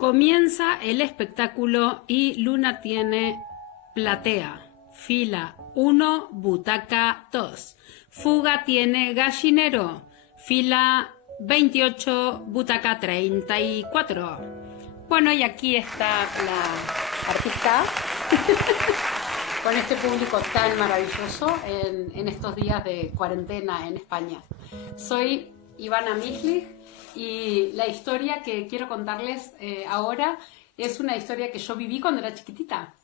Comienza el espectáculo y Luna tiene platea, fila 1, butaca 2. Fuga tiene gallinero, fila 28, butaca 34. Bueno, y aquí está la artista con este público tan maravilloso en estos días de cuarentena en España. Soy Ivana Mijlich y la historia que quiero contarles ahora es una historia que yo viví cuando era chiquitita.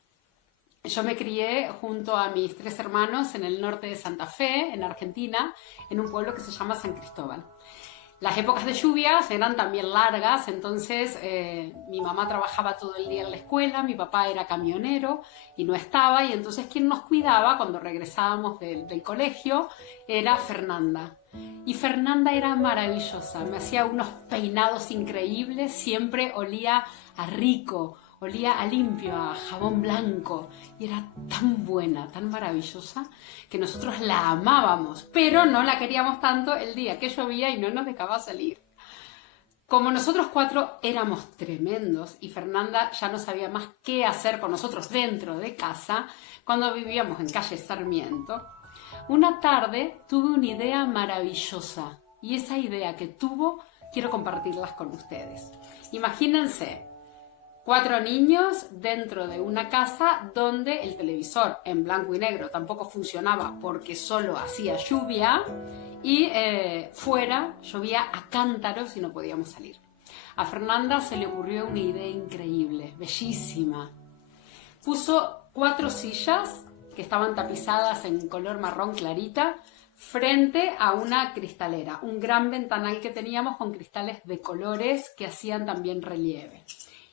Yo me crié junto a mis 3 hermanos en el norte de Santa Fe, en Argentina, en un pueblo que se llama San Cristóbal. Las épocas de lluvias eran también largas, entonces mi mamá trabajaba todo el día en la escuela, mi papá era camionero y no estaba, y entonces quien nos cuidaba cuando regresábamos del colegio era Fernanda. Y Fernanda era maravillosa, me hacía unos peinados increíbles, siempre olía a rico, olía a limpio, a jabón blanco, y era tan buena, tan maravillosa, que nosotros la amábamos, pero no la queríamos tanto el día que llovía y no nos dejaba salir. Como nosotros 4 éramos tremendos y Fernanda ya no sabía más qué hacer con nosotros dentro de casa, cuando vivíamos en calle Sarmiento, una tarde tuve una idea maravillosa, y esa idea que tuvo quiero compartirlas con ustedes. Imagínense 4 niños dentro de una casa donde el televisor en blanco y negro tampoco funcionaba porque solo hacía lluvia y fuera llovía a cántaros y no podíamos salir. A Fernanda se le ocurrió una idea increíble, bellísima. Puso 4 sillas que estaban tapizadas en color marrón clarita frente a una cristalera, un gran ventanal que teníamos con cristales de colores que hacían también relieve.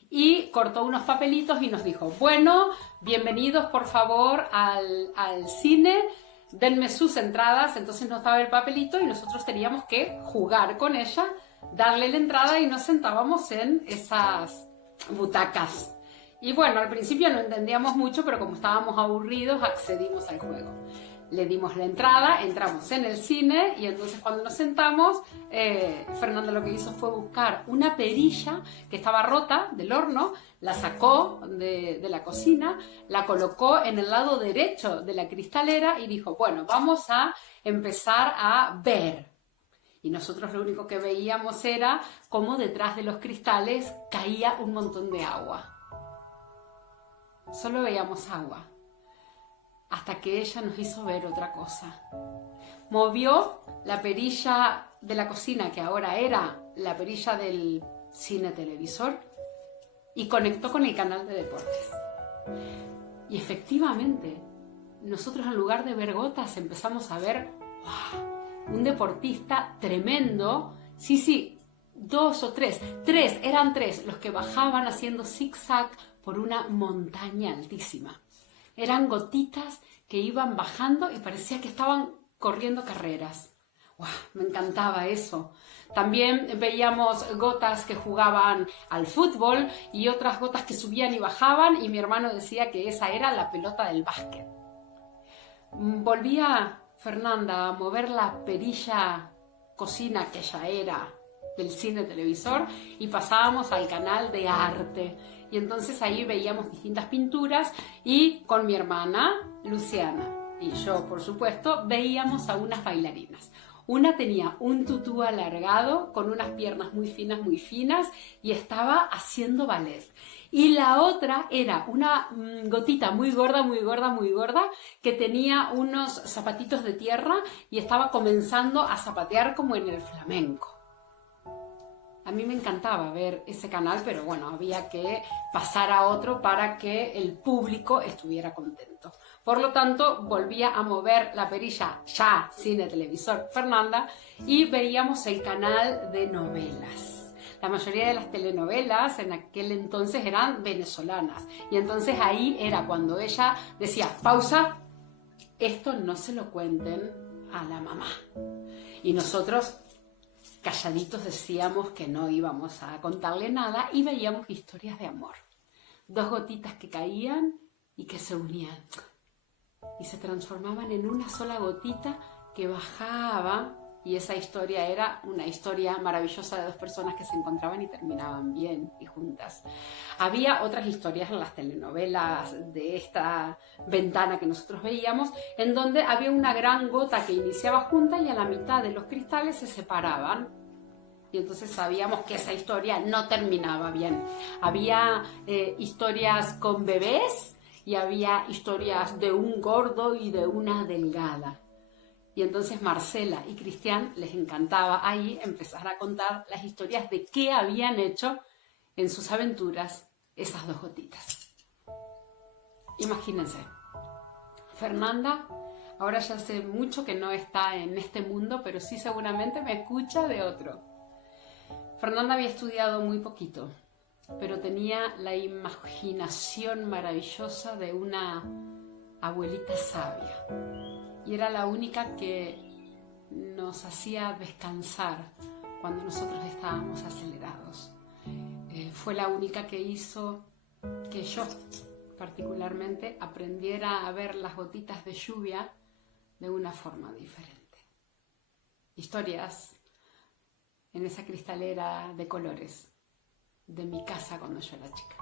Y cortó unos papelitos y nos dijo: bueno, bienvenidos por favor al cine, denme sus entradas. Entonces nos daba el papelito y nosotros teníamos que jugar con ella, darle la entrada y nos sentábamos en esas butacas. Y bueno, al principio no entendíamos mucho, pero como estábamos aburridos accedimos al juego. Le dimos la entrada, entramos en el cine y entonces cuando nos sentamos, Fernanda lo que hizo fue buscar una perilla que estaba rota del horno, la sacó de la cocina, la colocó en el lado derecho de la cristalera y dijo: bueno, vamos a empezar a ver. Y nosotros lo único que veíamos era cómo detrás de los cristales caía un montón de agua. Solo veíamos agua. Hasta que ella nos hizo ver otra cosa. Movió la perilla de la cocina, que ahora era la perilla del cine televisor, y conectó con el canal de deportes. Y efectivamente, nosotros en lugar de ver gotas empezamos a ver ¡wow!, un deportista tremendo. Sí, 2 o 3, eran 3 los que bajaban haciendo zigzag por una montaña altísima. Eran gotitas que iban bajando y parecía que estaban corriendo carreras. ¡Wow! Me encantaba eso. También veíamos gotas que jugaban al fútbol y otras gotas que subían y bajaban, y mi hermano decía que esa era la pelota del básquet. Volvía Fernanda a mover la perilla cocina, que ya era del cine televisor, y pasábamos al canal de arte. Y entonces ahí veíamos distintas pinturas y con mi hermana Luciana y yo, por supuesto, veíamos a unas bailarinas. Una tenía un tutú alargado con unas piernas muy finas y estaba haciendo ballet. Y la otra era una gotita muy gorda que tenía unos zapatitos de tierra y estaba comenzando a zapatear como en el flamenco. A mí me encantaba ver ese canal, pero bueno, había que pasar a otro para que el público estuviera contento. Por lo tanto, volvía a mover la perilla, ya cine televisor Fernanda, y veíamos el canal de novelas. La mayoría de las telenovelas en aquel entonces eran venezolanas. Y entonces ahí era cuando ella decía: pausa, esto no se lo cuenten a la mamá. Y nosotros calladitos decíamos que no íbamos a contarle nada y veíamos historias de amor. 2 gotitas que caían y que se unían y se transformaban en una sola gotita que bajaba Y esa historia era una historia maravillosa de dos personas que se encontraban y terminaban bien y juntas. Había otras historias en las telenovelas de esta ventana que nosotros veíamos, en donde había una gran gota que iniciaba junta y a la mitad de los cristales se separaban. Y entonces sabíamos que esa historia no terminaba bien. Había historias con bebés y había historias de un gordo y de una delgada. Y entonces Marcela y Cristian les encantaba ahí empezar a contar las historias de qué habían hecho en sus aventuras esas dos gotitas. Imagínense, Fernanda, ahora ya hace mucho que no está en este mundo, pero sí seguramente me escucha de otro. Fernanda había estudiado muy poquito, pero tenía la imaginación maravillosa de una abuelita sabia. Y era la única que nos hacía descansar cuando nosotros estábamos acelerados. Fue la única que hizo que yo, particularmente, aprendiera a ver las gotitas de lluvia de una forma diferente. Historias en esa cristalera de colores de mi casa cuando yo era chica.